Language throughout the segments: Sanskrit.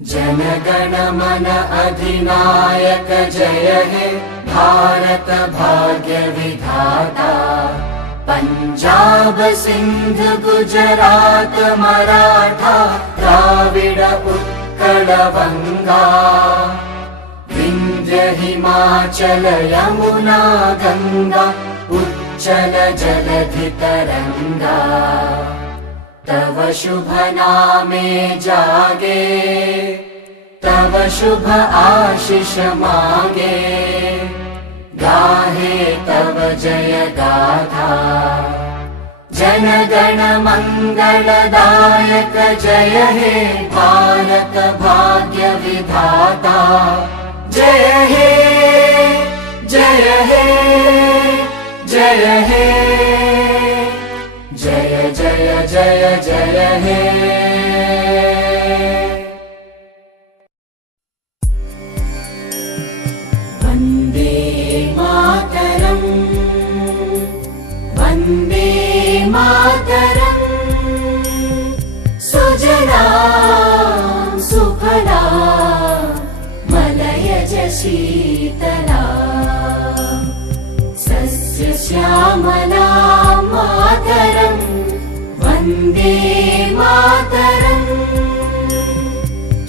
जनगण मन अधिनायक जय हे भारत भाग्य विधाता। पंजाब सिंध गुजरात मराठा द्राविड उत्कल बंगा। विंध्य हिमाचल यमुना गंगा उच्चल जलधि तरंगा। तव शुभ नामे जागे तव शुभ आशीष मागे। गाहे तव जय गाथा जनगण मंगलदायक जय हे भारत भाग्य विधाता। जय हे जय हे जय हे जय जय जय जय हे। वंदे मातरम वंदे मातरम। सुजलां सुफलां मलयज शीतलां। सस्य श्यामलां मातरं वन्दे मातरम्।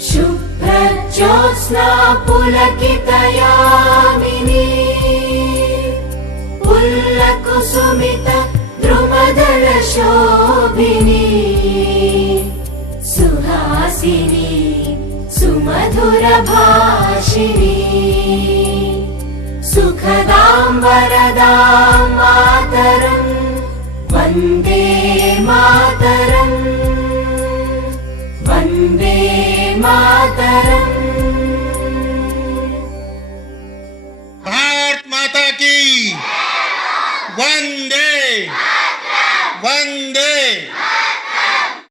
शुभ्रज्योत्स्ना पुलकितयामिनी पुल्लकुसुमित द्रुमदल शोभिनी। सुहासिनी सुमधुर भाषिणी। सुखदां वरदां मातरं वन्दे मातरम् वन्दे मातरम्। भारत माता की वंदे वंदे।